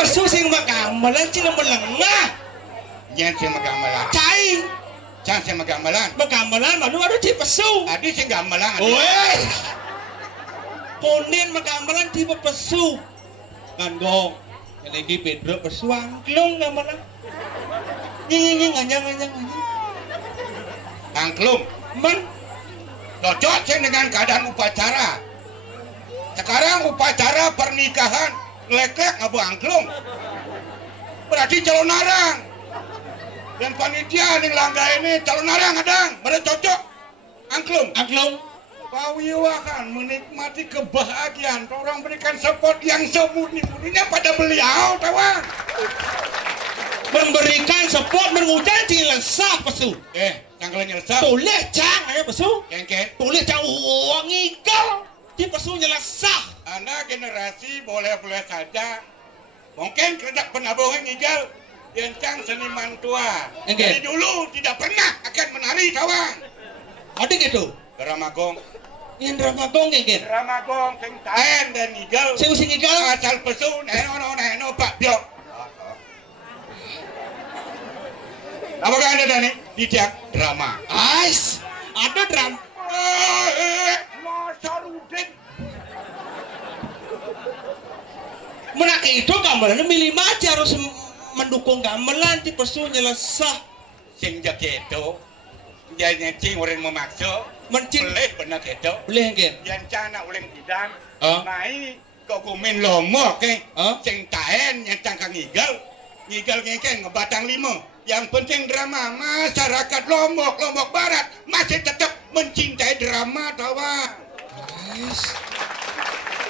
pesu sing magamelan cina melengah. Yen sing magamelan. Cai. Can sing magamelan. Magamelan manu ada ci pesu. Adi sing gamelan. Weh. Konen magamelan ci pesu. Kan gong. Yang lagi Pedro pesu angklung gamelan. Nying nganyang. Angklung. Man. Cocok sih dengan keadaan upacara. Sekarang upacara pernikahan lek-lek ngabu angklung. Berarti calon narang. Dan panitia ning langga ini calon narang adang. Berarti cocok angklung. Angklung. Pawiwa kan menikmati kebahagiaan. Orang berikan support yang semurni-murninya pada beliau, tawa. Memberikan support mengucap ci lesah pesu. Yang kalian nyelesai. Boleh cang ayo pesu. Kengket. Boleh cang uang igal. Ci pesu nyelesah. Anda generasi boleh-boleh saja. Mungkin kerja penabuhan ngijal. Yencang seniman tua. Engke. Dari dulu tidak pernah akan menari kawan. Ada gitu. Ramagong. Yang ramagong gitu. Ramagong sing taen dan ngijal. Saya using igal. Asal pesu neno Pak Biok. Apakah Anda Dani? Tidak drama. Ais. Ada drama. Masarudin. Menak itu gamelan milih aja harus mendukung gamelan ci pesu nyelesah. Sing jaga itu. Jangan cing orang memaksa. Mencin. Boleh benar itu. Boleh gitu. Yang cana uling bidang. Hah? Mai kok kumin lomok Hah? sing taen yang cangkang ngigal ngeken ngebatang limo. Yang penting drama masyarakat Lombok Barat masih tetap mencintai drama tawa. Ais.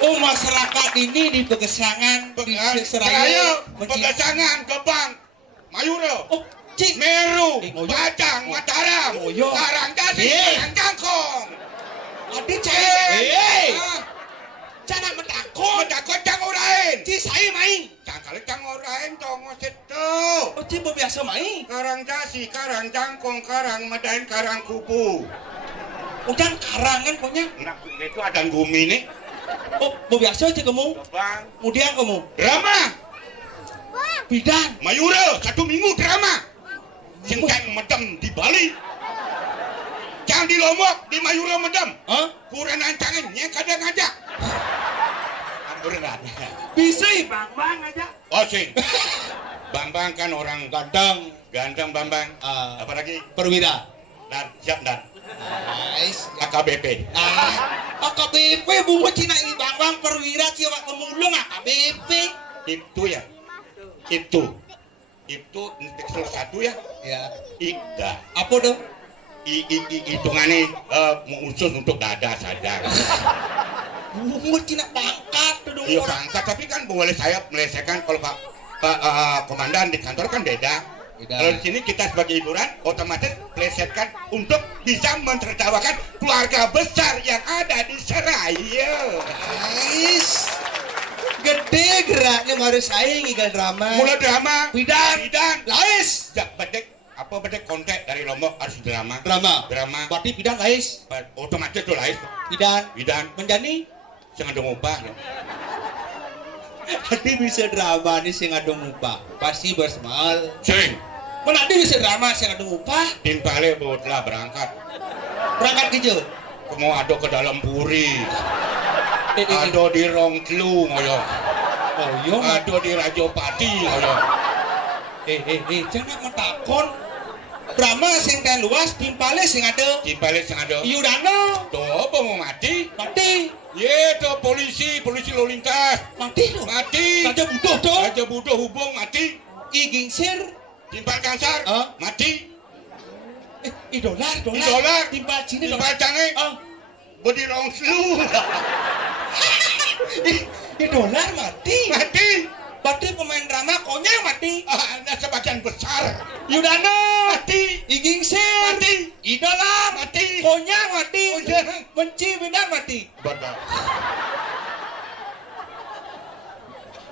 Oh masyarakat ini di Pegesangan, di Seraya, Pegesangan, Gebang, Mayuro, Oh, cing. Meru, Ngoyo. Padang, Mataram, Ngoyo. Karanggasing, Karangkangkong. Adi cai. Ah, Cana metakon. Takut cang orain. Ci saya main. Cangkali cang orain tongo situ. Oh ci biasa main. Karang Jasi, Karang Jangkong, Karang Madain, Karang Kupu. Udah karangan pokoknya. Nah, itu ada gumi nih. Oh, biasa aja kamu. Bang. Kemudian kamu. Drama. Bidan. Mayura, 1 minggu drama. Singkang medem di Bali. Cang di Lombok, di Mayura medem. Hah? Kurang ancangannya kadang ngajak. Beneran. Bisa bang aja. Oh sih. Bambang kan orang ganteng Bambang. Apalagi Perwira. dan siap dan Ais. AKBP. AKBP bunga Cina ini bang perwira ciwa kemulung AKBP. Itu ya. Itu salah satu ya. Ya. Ida. Apa dong? Hitungannya khusus untuk dada saja. Bunga Cina pangkat dong. Iya pangkat, tapi kan boleh saya melesekan kalau Pak Komandan di kantor kan beda. Kalau di sini kita sebagai hiburan otomatis plesetkan untuk bisa mentertawakan keluarga besar yang ada di Seraya. Ais. Gede geraknya baru saing ikan drama. Mulai drama, Bidan. Lais. Jak bedek apa bedek kontek dari Lombok harus drama. Drama. Berarti bidan lais. Otomatis tuh lain. Bidan. Menjani. Jangan dong ubah. Hati bisa drama nih sing ada mupa. Pasti bersemal. Sing. Mana dia bisa drama sing ada mupa? Timpale botlah berangkat. Berangkat ke Mau ado ke dalam puri. Ado di Rongklu ngoyo. Oh iya. Ado di Rajopati ngoyo. Jangan metakon. Drama sing ten luas timpale sing ada. Timpale sing ado. Yudano. Tuh apa mau mati? Mati. Ye tuh polisi lalu lintas. Mati loh. Mati. Raja butuh tuh. Raja butuh hubung mati. Igingsir. Timpal kansar. Mati. Dolar. Timpal Cina. Timpal canggih. Bodi Rongklu. Dolar mati. Mati. Berarti pemain drama konyang mati. Ada sebagian besar. Yudano Mati. Igingsir Mati. Idolar Mati. Konyang mati. Konyang. Benci benar mati. Benar.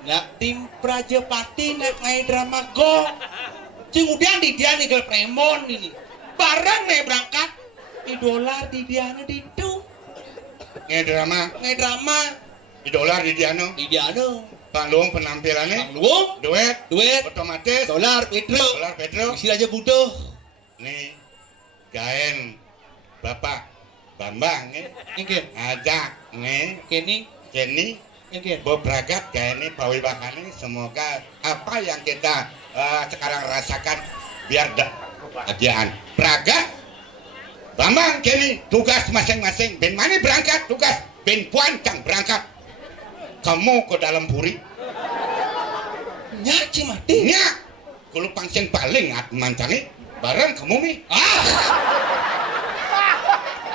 Nah, tim Prajapati naik ngai drama go. Kemudian di dia nih premon ini. Barang nih berangkat. Idolar di Diana di itu. Ngai drama. Ngai drama. Idolar di Diano. Di Diana. Panggung penampilannya, Panggung, duit, otomatis, dolar, petro, isi aja butuh. nih, gaen, Bapak Bambang, Ingin, ajak, nih, kini, Kenny, ingin. bebrakat gaeni pawibakani, semoga apa yang kita sekarang rasakan biar kebahagiaan. Braga, Bambang, Kenny, tugas masing-masing. Ben Mani berangkat, tugas. Ben Puancang berangkat. Kamu ke dalam puri. Nyak Cimati. Nyak, kalau pangsen paling mancangi, bareng kamu mi.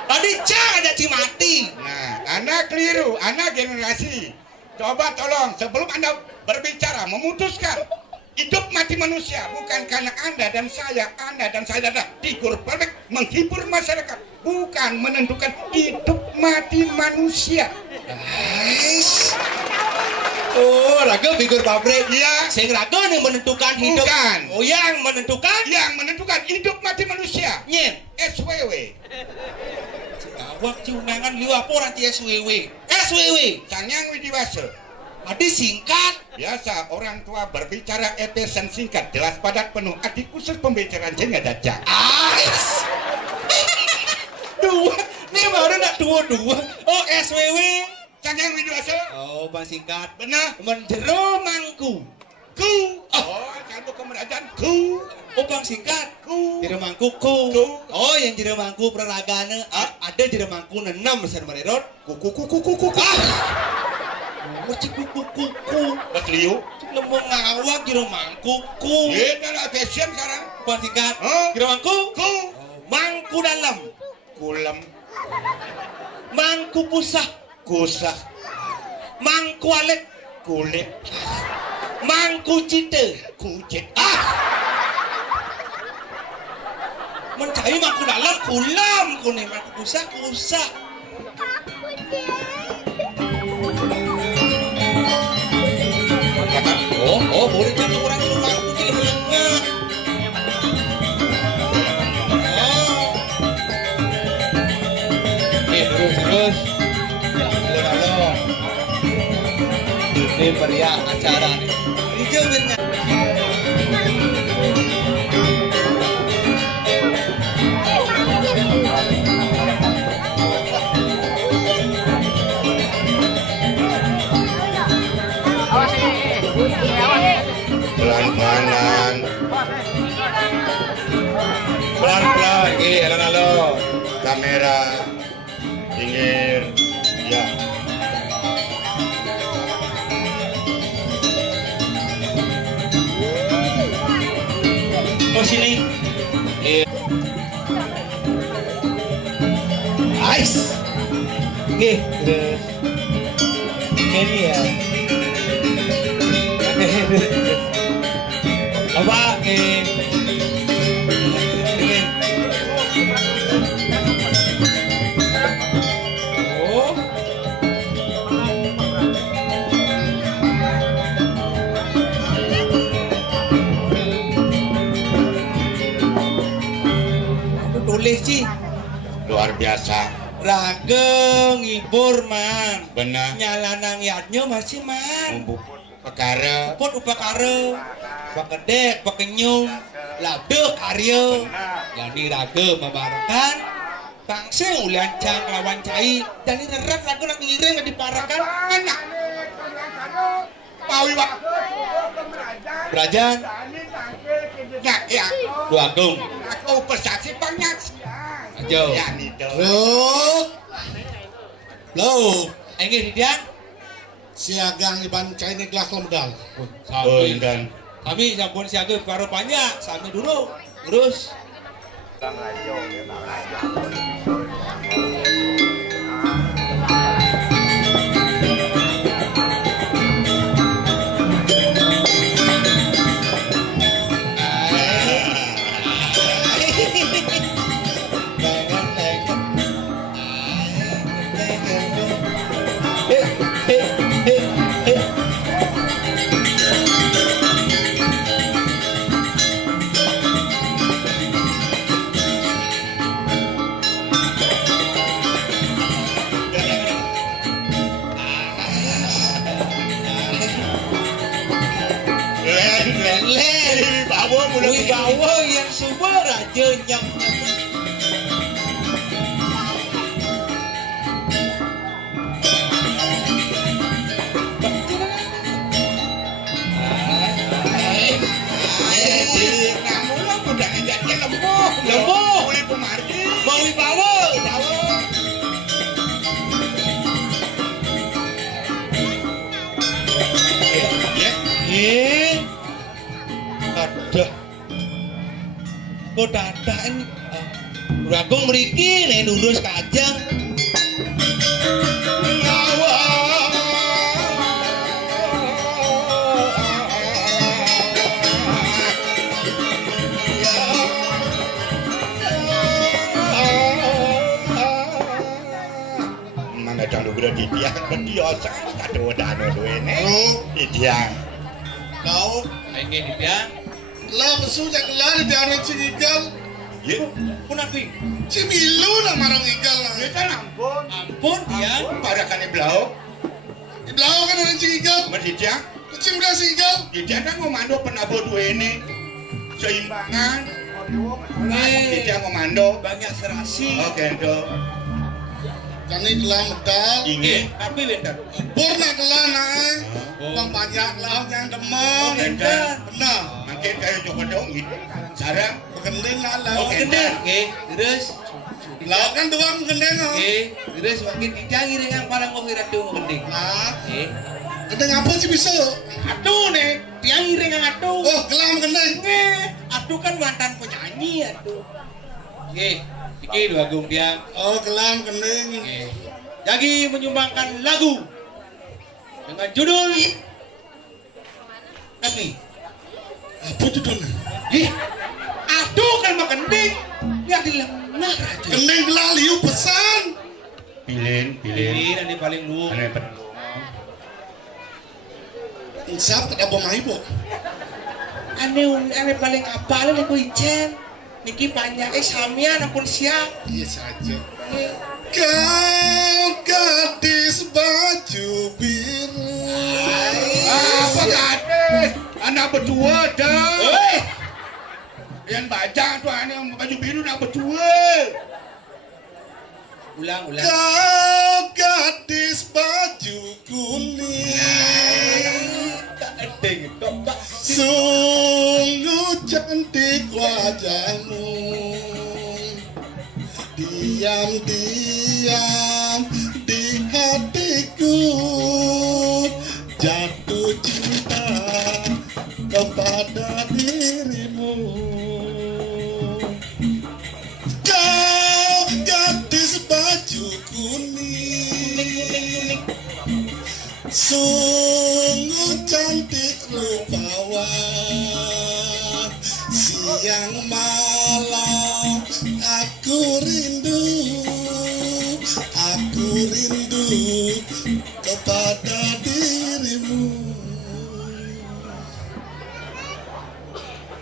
Tadi cang ada Cimati. Nah, anak keliru, anak generasi. Coba tolong, sebelum Anda berbicara, memutuskan hidup mati manusia bukan karena Anda dan saya adalah figur perfect menghibur masyarakat, bukan menentukan hidup mati manusia. Guys. Oh, raga figur pabrik. Iya. Sing raga yang menentukan hidup. Bukan. Oh, yang menentukan? Yang menentukan hidup mati manusia. Nyen. SWW. Awak ciunangan liu apa nanti SWW. SWW. Sanyang Widiwasa. Tadi singkat. Biasa orang tua berbicara epesan singkat, jelas padat penuh. Adik khusus pembicaraan jenga dajak. Ais. Dua. Ini baru nak dua. Oh, SWW. Sanyang Widiwasa. Oh, bang singkat. Benar. Menjero mangku. Ku. Oh, satu kemerajaan. Ku. Oh, bang singkat. Ku. Jero mangku ku. Ku. Oh, yang jero mangku peragana. Ada jero mangku 6 besar mererot. Ku. Mesti kuku. Bas liu. Lemong ngawak jero mangku ku. Iya, ada fashion sekarang. Bang singkat. Oh. Jero mangku. Ku. Mangku dalam. Kulam. Mangku pusah. Kusah. Mangku alet. Kulit. Mangku cite. Kucit. Mencari mangku dalam kulam kuning mangku pusah. Oh, boleh jangan orang itu mangku jadi helengnya. Terus. Halo. Ini meriah acara nih. Hijau benar. Pelan-pelan. Halo. Kamera. Pinggir. Ya. Oh sini. Ice. Oke, terus. Ini ya. Apa? Oh. Tulis sih. Luar biasa. Rageng ngibur man. Benar. Nyalanang yadnya masih man. Perkara. Pun upakara. Pakedek, pakenyum. Labdek karya. Yani raga memarakan. Pangsing ulian cang lawan cai. Dan ini nerak raga nak ngiring yang diparakan. Anak. Pawi wak. Berajan. Nah, ya. Dua agung. Aku persaksi banyak. Ajo. Ya, nih dong. Loh. Enggak didian. Siagang iban cainik lah lemdal. Sami. Dan Kami sampun siaga karo panjang. Sami dulu. Terus. Klen. Bawa mulai Wibawa yang subur aja nyam. Kamu lah udah ngajaknya lembuh. Lembuh. Mulai pemargi. Mau Wibawa. Ya. Ada. Kok dadak ini? Ragung mriki nek lurus kajang. Mana jangan berarti dia berdiasa kado dano duene. Dia. Kau Ini dia. lah besu jak lah di dalam cigigal. Ya. Pun aku. Cimilu nak marang igal lah. Ya kan ampun. Ampun dia. Pada kan belau. Di belakang kan orang cigigal. Berdidia. Kucing udah cigigal. Dia kan ngomando penabo duene. Seimbangan. Dia ngomando. Banyak serasi. Oke, do. Kani kelam medal. Ingin. Tapi bentar. Purna kelam naik. Bang banyak lah yang demam. Bentar. Benar. Makin kayak Joko dong gitu. Sarang. Berkending lah lah. Oh, gendeng. Nggih, terus Lah kan doang berkending. nggih, terus makin dijangi dengan palang kok kira tuh gendeng. Nah, Nggih. gending apa sih bisa? Atuh nih, tiang iring yang atuh. Oh, kelam gending. Nggih, atuh kan mantan penyanyi atuh. Nggih, iki dua agung tiang. Oh, kelam gending. Nggih. Jadi menyumbangkan lagu dengan judul Kami. Apa judulnya? Ih, aduh kan mah gending. Dia dilemah aja. Gending kelam liu pesan. Pilih. Ini nanti paling lu. Aneh pen. Insap tak apa mai po. Ane paling apal nih ku Icen. Niki banyak samian akun siap. Iya saja. Kau gadis baju biru. Apa gadis? Anak berdua dah. Hei, Yang baca tuh anak baju biru nak berdua. ulang. Kau gadis baju kuning. Gending kok Pak. Sungguh cantik wajahmu. Diam-diam di hatiku jatuh cinta kepada dirimu. Kau gadis baju kuning, sungguh cantik rupawan. Siang malam aku rindu kepada dirimu.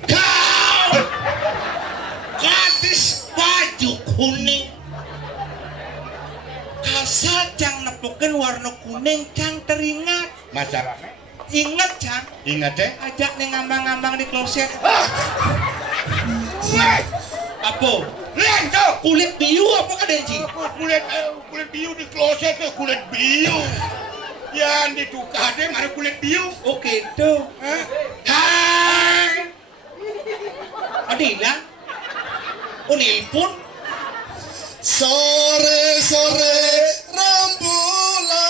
Kau gadis baju kuning. Kasar cang nepukin warna kuning cang teringat. Masalahnya. Ingat cang. Ingat deh. Ajak nih ngambang-ngambang di kloset. Apa? Lihat tuh. Kulit biu apa kadenci? Kulit biu di kloset ke kulit biu. Yang ditukar deh ada kulit biu. Oke tuh. Hai. Adila. Oh nelpon. Sore-sore rambulane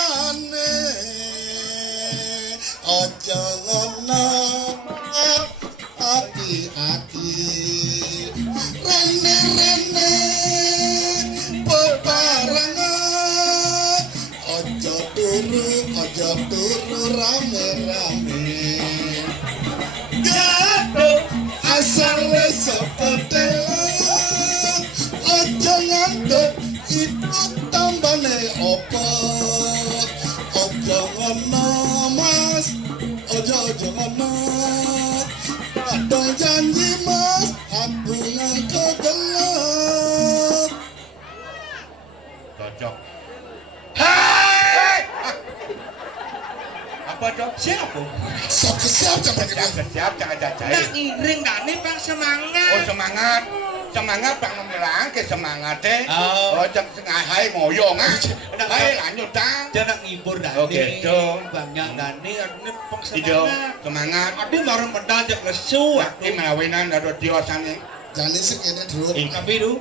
aja ngono hati-hati rene-rene peparangan aja turu rame-rame gaduh asal sepetela aja ngantuk itu tambane opo ojo ngono mas ojo ngono ada janji mas aku ngangko gelap Cocok. Hai. Apa cok? Siapa? Sok kesiap sampai kita. Siap jangan cacai. Nak ngiring dane Bang semangat. Oh semangat. Semangat Bang Melang ke semangat teh. Oh. Oh cek ngahai ngoyong ah. Hai lanjut tang. Jangan ngibur dane. Oh, gitu. Banyak dane adune pang Ijo semangat. semangat. Ade marem medal jak lesu. Laki melawinan ada diosane. Jani sekene dulu. Tapi du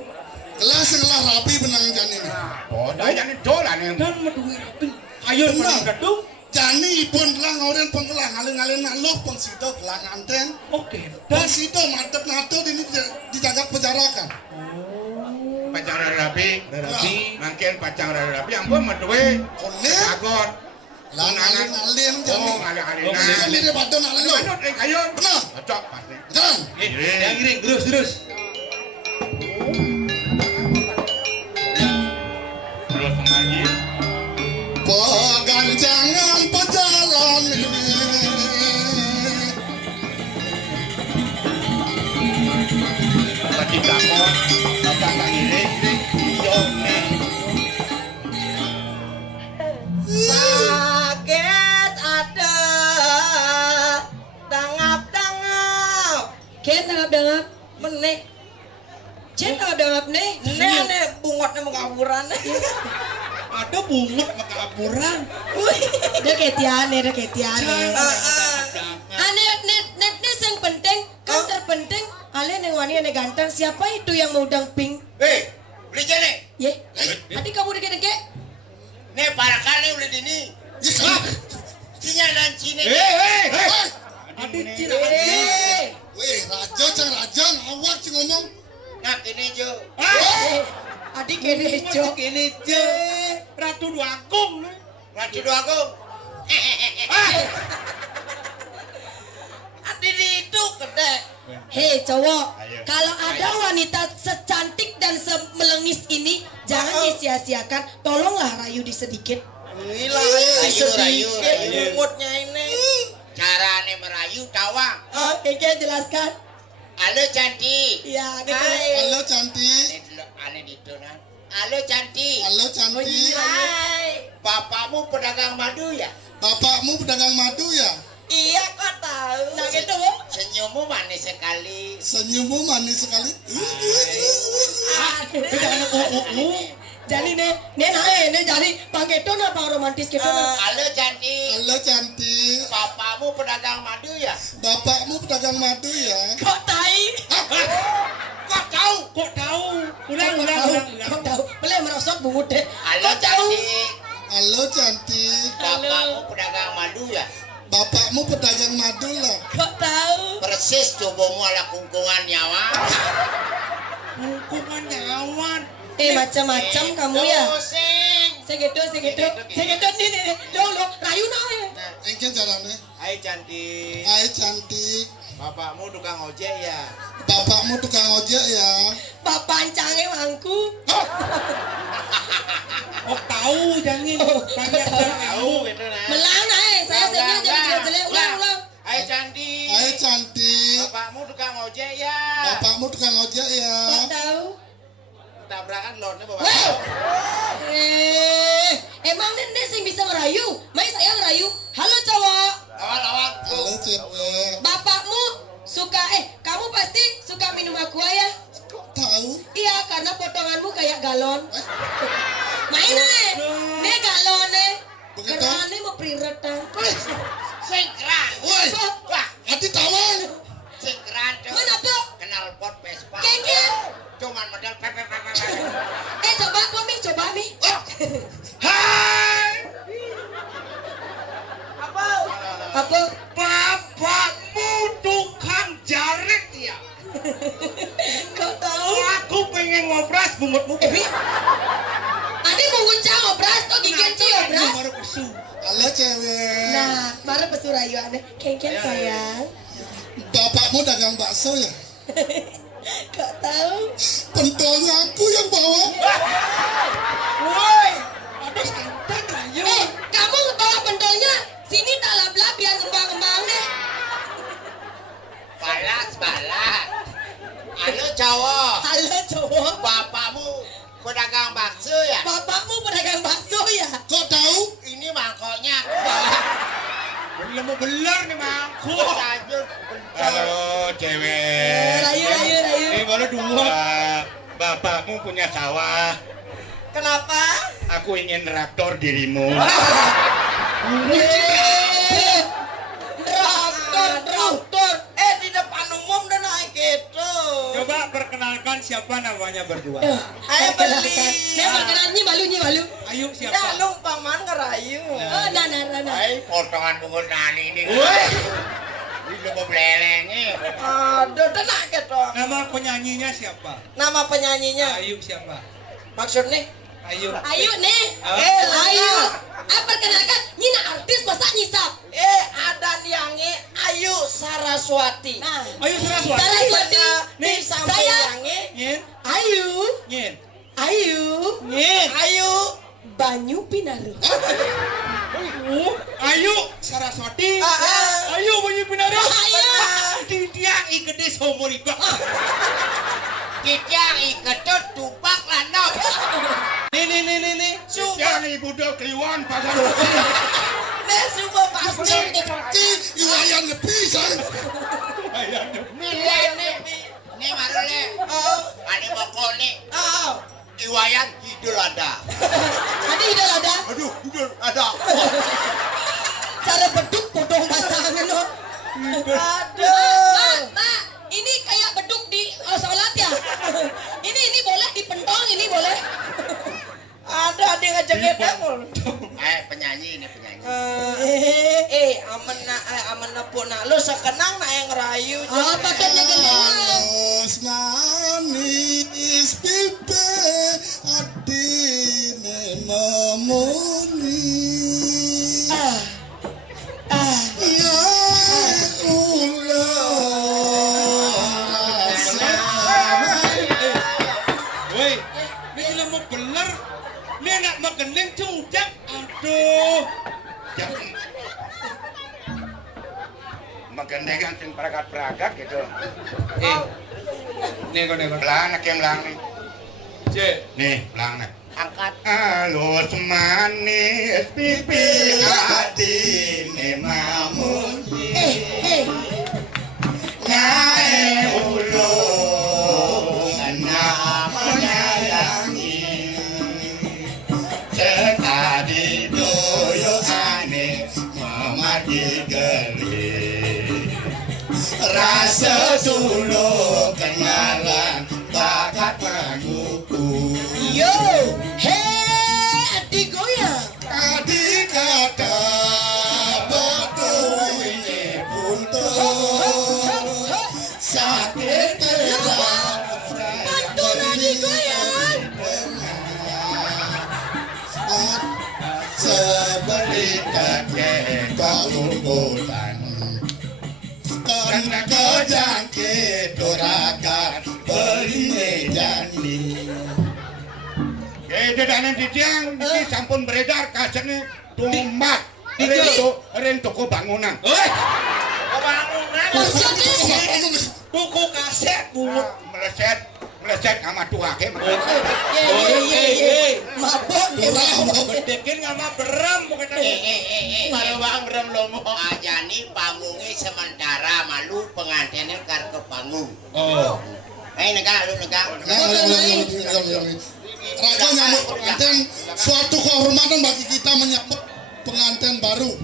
Kelas sekolah rapi benang jani ini. Oh dah jangan dolan yang. dan meduwi rapi. Ayo menang gedung. Jani pun lah ngaurin pengelah ngalin-ngalin naluk pengsito gelang anten. Oke. Dan Pengsito mantep nato ini dijaga penjarakan. Pacar rapi. rapi. Mangkin pacar rapi ampun meduwe. Kone Agon. lah ngalin-ngalin Oh jani. ngalih-ngalih. Kami dia batu nalin lo. Lanjut kayu. Benar. Cocok pasti. Jalan. Yang ngiring terus. Terus kembali. Peganjangan pejalan Tadi belakon. Bapak tak ngiring. Iyo neng. Sakit ada dangap-dangap. Ken dangap-dangap. Meneh. Jen dangap-dangap nih. Nih bungotnya mengaburan. Ada bungut makaburan. Dia ketiane. Ane net yang penting kan terpenting. Ale neng wani ane ganteng. Siapa itu yang mau udang pink? Hei, beli jene. Ye, adik kamu deket-deket. Nih para kali udah dini. Cinya dan cine. Hei. Adik Cina. Weh, raja cang raja ngawak cing ngomong. Nah ini jo. Adik kene jok. Ini je. Ratu Duagung nih. Ratu Duagung. Adi itu kedek. Hei cowok, Ayo. kalau ada wanita secantik dan semelengis ini, jangan disia-siakan. Tolonglah rayu di sedikit. Gila rayu. Bungotnya ini. Carane merayu tawang. Oh, Keke jelaskan. Halo cantik. Iya, gitu. Hai. Halo cantik. Ini dulu ale itu nah. Halo cantik. Halo cantik. Hai. Bapakmu pedagang madu ya? Bapakmu pedagang madu ya? Iya kok tahu. Nah gitu. Senyummu manis sekali. Senyummu manis sekali. Jadi nih naik nih jadi pangketon apa romantis gitu nah. Halo cantik. Halo cantik. Bapakmu pedagang madu ya? Bapakmu pedagang madu ya? Kok tai? Kok tahu? Kok tahu? Ulang. Kok tahu? Boleh merosot bungut deh. Halo Kok tahu? cantik. Halo cantik. Bapakmu pedagang madu ya? Bapakmu pedagang madu lah. Kok tahu? Persis cobamu ala kungkungan nyawa. Hukuman nyawan. Macam-macam kamu ya. Pusing. Segitu nih. Lo rayu naik. Engke jalannya. Hai cantik. Hai cantik. Bapakmu tukang ojek ya? Bapakmu tukang ojek ya? Bapak cange mangku. Oh tahu jangan. Banyak Tahu gitu nah. Melang naik. Saya sedia jadi jelek. Ulang. Hai cantik. Hai cantik. Bapakmu tukang ojek ya? Bapakmu tukang ojek ya? Kok tahu? Tabrakan lornya bapak. Wow. Emang nenek sing bisa ngerayu? Mai saya ngerayu. Halo cowok. Awal-awal tuh. Halo cewek. Bapakmu suka kamu pasti suka minum aqua ya? Tahu? Iya, karena potonganmu kayak galon. Main nih galon nih. Begitu? Kerane mau priretan. Singkran. Woi, Wah, hati tawang. singkran tuh. Mana po? Kenal pot Vespa. Kengkeng. Cuman modal pepe. Coba mi. Hai. Apa? Bapakmu tukang jarik ya. Kau tahu? Aku pengen ngobras bungutmu. Adi mau nguncang obras tuh gigit ci obras. Baru kesu. Halo cewek. Nah, baru pesurayu aneh. Kengkeng sayang. Bapakmu dagang bakso ya? Kau tahu? Pentolnya aku yang bawa. Woi, ada santan rayu. Kamu bawa pentolnya. Sini tak lap-lap biar ngembang-ngembang deh. Balas. Halo cowok. Halo cowok. Bapakmu pedagang bakso ya? Bapakmu pedagang bakso ya? Kok tahu? Ini mangkoknya aku bawa. Belum nemu beler nih mangku. Tajur. Halo cewek. Rayu. Ini baru dua. Bapakmu punya sawah. Kenapa? Aku ingin traktor dirimu. Traktor. Di depan umum udah naik gitu. Coba perkenalkan siapa namanya berdua. Ayo beli. Saya perkenalan nyi balu. Ayo Dah siapa? lu paman ngerayu. Oh, nah. Potongan bungur nani ini. Woi, Ini mau belengnya. Aduh, udah naik gitu. nama penyanyinya siapa? Nama penyanyinya. Ayu siapa? Maksudnya? Ayu. Ayo nih. Ayo. Perkenalkan nyina artis masa nyisap. Ada nyanyi Ayu Saraswati. Nah, Ayu Saraswati. Saraswati. Nih sampai Saya nyanyi Nyin. Ayu. Nyin. Ayu. Ayu. Banyu Pinaru. Ayu Saraswati. Ayu Banyu Pinara. Dia gede seumur hidup. Kita iketut tupak lanok. Nih. Yang ibu udah kliwon pagar. Nih semua pasti. Seperti iwayan pisan. Nih marule. Ani boko nih. Iwayan hidul ada. Ada tidak ada? Aduh, hidul ada. Cara beduk podong pasangan no. Aduh. Pak, ini kayak beduk di sholat ya. Ini boleh dipentong, ini boleh. Ada dia ngejengit dapur. Penyanyi ini penyanyi. Aman nak lu sekenang nak yang rayu. Oh, paketnya gendengan. Manis manis pipe adine memuni. Ya Woi, ini kalau mau beler, ini anak magening cujak. Aduh. Jangan. Magendekan sing peragat gitu. Nih kau nih. Belang yang belang nih. Cek. Nih, belang nih. Angkat. Halus manis pipi adine mamuni. Nyae ulung anak menyayangi. Sekali doyo ane mama digeli. Rasa dulu kenalan bakat menguku. Yo, adik goyang. Adik kata betul ini buntut sakit telah Pantun adik goyang. seperti kakek bangunan karena kejangkit dorakan beri jani. Dedanan didiang iki sampun beredar kasetnya tumbak ring toko bangunan. Maksudnya? Tuku kaset bu. Meleset sama tuake. Mabok dia. Bedekin sama berem bukan Baru bang berem lomo. Aja nih panggungnya sementara malu pengantinnya kar ke panggung. Oh. Negak lu negak. Raja nyambut pengantin suatu kehormatan bagi kita menyambut pengantin baru.